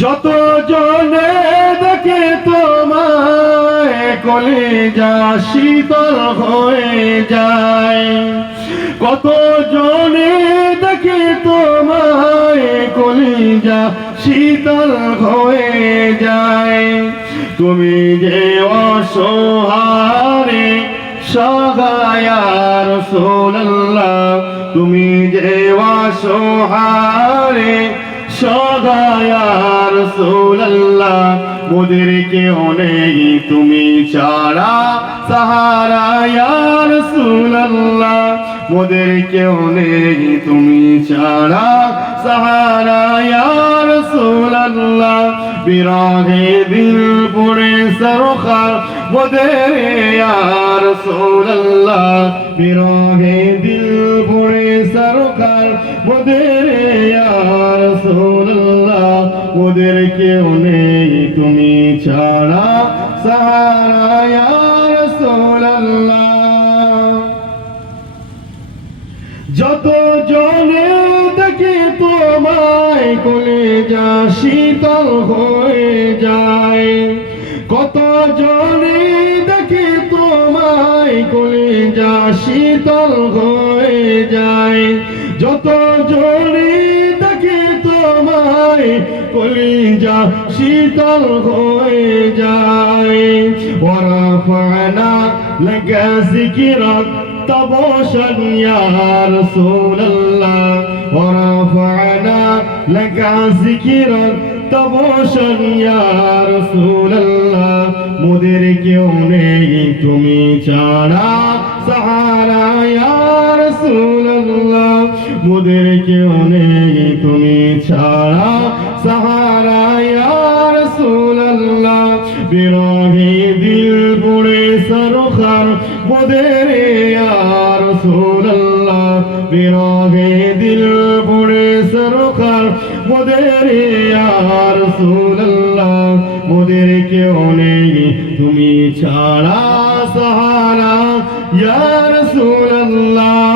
যত জনে দেখে তোমায় কলিজা শীতল হয়ে যায়। কত জনে দেখে তোমায় কলিজা শীতল হয়ে যায়। তুমি যে অসহায় সহায় রাসূলুল্লাহ, তুমি যে অসহায় সহায় রাসূলুল্লাহ, মোদের কেউ নেই তুমি ছাড়া সাহারা ইয়া রাসূলুল্লাহ, মোদের কেউ নেই তুমি ছাড়া সাহারা ইয়া রাসূলুল্লাহ। বিরহে দিল পুড়ে সরখার মোদের ইয়া রাসূলুল্লাহ, বিরহে দিল পুড়ে সরখার মোদের ইয়া রাসূলুল্লাহ, মোদের কেউ নেই তুমি ছাড়া সাহারা ইয়া রাসূলুল্লাহ। যত জনে দেখে তোমায় কলিজা শীতল হয়ে যায়। কত জনে দেখে তোমায় কলিজা শীতল হয়ে যায়। যত জনে দেখে তোমায় কলিজা শীতল হয়ে যায়। ওয়ারাফানা লাকা যিকরাক طبوشا يا رسول الله، ورفعنا لك ذكرا طبوشا يا رسول الله، মোদের কেউ নেই তুমি ছাড়া সাহারা ইয়া রাসূলুল্লাহ, মোদের কেউ নেই তুমি ছাড়া সাহারা ইয়া রাসূলুল্লাহ। বিরহে দিল পুড়ে সরখার মোদের ইয়া রাসূলুল্লাহ, বিরহে দিল পুড়ে সরখার মোদের ইয়া রাসূলুল্লাহ, মোদের কেউ নেই তুমি ছাড়া সাহারা ইয়া রাসূলুল্লাহ।